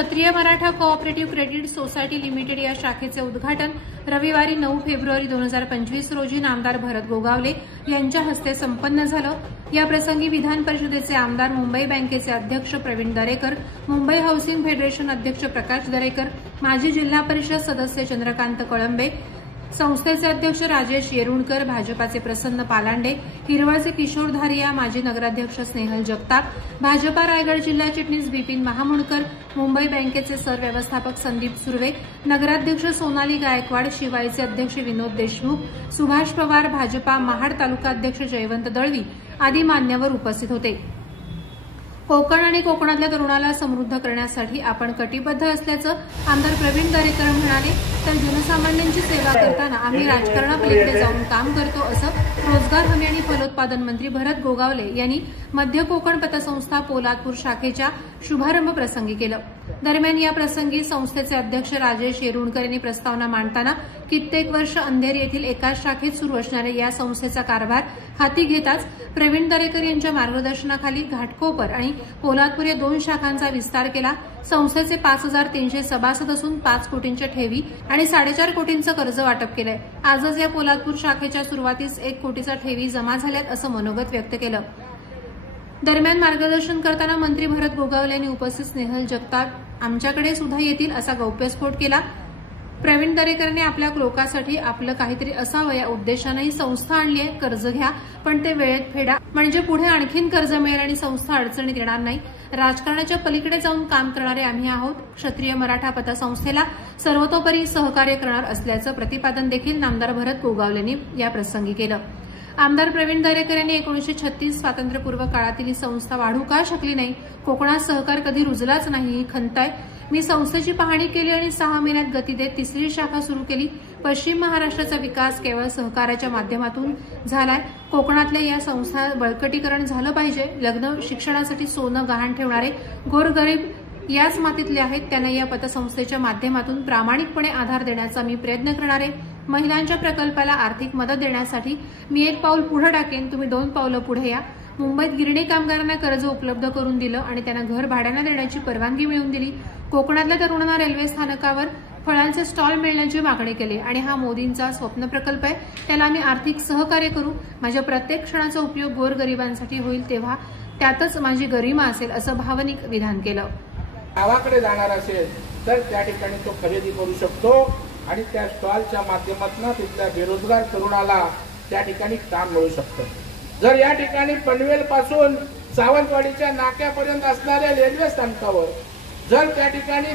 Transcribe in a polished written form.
क्षत्रिय Maratha cooperative credit society limited या शाखेचे उद्घाटन रविवारी 9 फेब्रुवारी 2025 रोजी नामदार भरत गोगावले यांच्या हस्ते संपन्न झालं। या प्रसंगी विधान परिषदेचे आमदार, मुंबई बँकेचे अध्यक्ष प्रवीण दरेकर, मुंबई हाऊसिंग फेडरेशन अध्यक्ष प्रकाश दरेकर, माजी जिल्हा परिषद सदस्य चंद्रकांत कळंबे, संस्थेचे अध्यक्ष राजेश येरुणकर, भाजपाचे प्रसन्न पालांडे, हिरवळचे किशोर धारिया, माजी नगराध्यक्ष स्नेहल जगताप, भाजपा रायगड जिल्हा चिटणीस बिपिन महामुंडकर, मुंबई बँकेचे सरव्यवस्थापक संदीप सुर्वे, नगराध्यक्ष सोनाली गायकवाड, शिवायचे अध्यक्ष विनोद देशमुख, सुभाष पवार, भाजपा महाड तालुका अध्यक्ष जयवंत दळवी आदी मान्यवर उपस्थित होते। कोकण आणि कोकणातल्या तरुणाला समृद्ध करण्यासाठी आपण कटिबद्ध असल्याचं आमदार प्रवीण दरेकर म्हणाले। तर जनसामान्यांची सेवा करताना आम्ही राजकारणापलीकडे जाऊन काम करतो, असं रोजगार हमी आणि फलोत्पादन मंत्री भरत गोगावले यांनी मध्य कोकण पतसंस्था पोलादपूर शाखेच्या शुभारंभ प्रसंगी केलं। दरम्यान या प्रसंगी संस्थेचे अध्यक्ष राजेश येरुणकर यांनी प्रस्तावना मांडताना कित्येक वर्ष अंधेरी येथील एकाच शाखेत सुरू असणाऱ्या या संस्थेचा कारभार हाती घेताच प्रवीण दरेकर यांच्या मार्गदर्शनाखाली घाटकोपर आणि पोलादपूर या 2 शाखांचा विस्तार केला। संस्थेचे 5300 सभासद असून 5 कोटींच्या ठेवी आणि 4.5 कोटींचं कर्ज वाटप केलंय। आजच या पोलादपूर शाखेच्या सुरुवातीस 1 कोटीचा ठेवी जमा झाल्यात असं मनोगत व्यक्त केलं। दरम्यान मार्गदर्शन करताना मंत्री भरत गोगावले यांनी उपस्थित स्नेहल जगताप आमच्याकडे सुद्धा येतील असा गौप्यस्फोट केला। प्रवीण दरेकरने आपल्या लोकांसाठी आपलं काहीतरी असावं या उद्देशाने ही संस्था आणली आहे। कर्ज घ्या पण ते वेळेत फेडा, म्हणजे पुढे आणखीन कर्ज मिळेल आणि संस्था अडचणीत येणार नाही। राजकारणाच्या पलीकडे जाऊन काम करणारे आम्ही आहोत। क्षत्रिय मराठा पतसंस्थेला सर्वतोपरी सहकार्य करणार असल्याचं प्रतिपादन देखील नामदार भरत गोगावलेंनी या प्रसंगी केलं। आमदार प्रवीण दरेकर यांनी 1936 स्वातंत्र्यपूर्व काळातील ही संस्था वाढू का शकली नाही, कोकणात सहकार कधी रुजलाच नाही ही खंत आहे। मी संस्थेची पाहणी केली आणि 6 महिन्यात गती देत 3री शाखा सुरू केली। पश्चिम महाराष्ट्राचा विकास केवळ सहकार्याच्या माध्यमातून झालाय। कोकणातल्या या संस्था बळकटीकरण झालं पाहिजे। लग्न शिक्षणासाठी सोनं गहाण ठेवणारे गोरगरीब याच मातीतले आहेत, त्यांना या पतसंस्थेच्या माध्यमातून प्रामाणिकपणे आधार देण्याचा मी प्रयत्न करणार आहे। महिलांच्या प्रकल्पाला आर्थिक मदत देण्यासाठी मी 1 पाऊल पुढे टाकेन, तुम्ही 2 पावलं पुढे या। मुंबईत गिरणी कामगारांना कर्ज उपलब्ध करून दिलं आणि त्यांना घर भाड्याने देण्याची परवानगी मिळवून दिली। कोकणातल्या तरुणांना रेल्वे स्थानकावर फळांचे स्टॉल मिळण्याची मागणी केली आणि हा मोदींचा स्वप्न प्रकल्प आहे, त्याला आम्ही आर्थिक सहकार्य करू। माझ्या प्रत्येक क्षणाचा उपयोग गोरगरिबांसाठी होईल, तेव्हा त्यातच माझी गरिमा असेल, असं भावनिक विधान केलं। गावाकडे जाणार असेल तर त्या ठिकाणी तो खरेदी करू शकतो आणि त्या स्टॉलच्या माध्यमातून तिथल्या बेरोजगार तरुणाला त्या ठिकाणी काम मिळू शकतं। जर या ठिकाणी पनवेल पासून सावंतवाडीच्या नाक्यापर्यंत असणाऱ्या रेल्वे स्थानकावर जर त्या ठिकाणी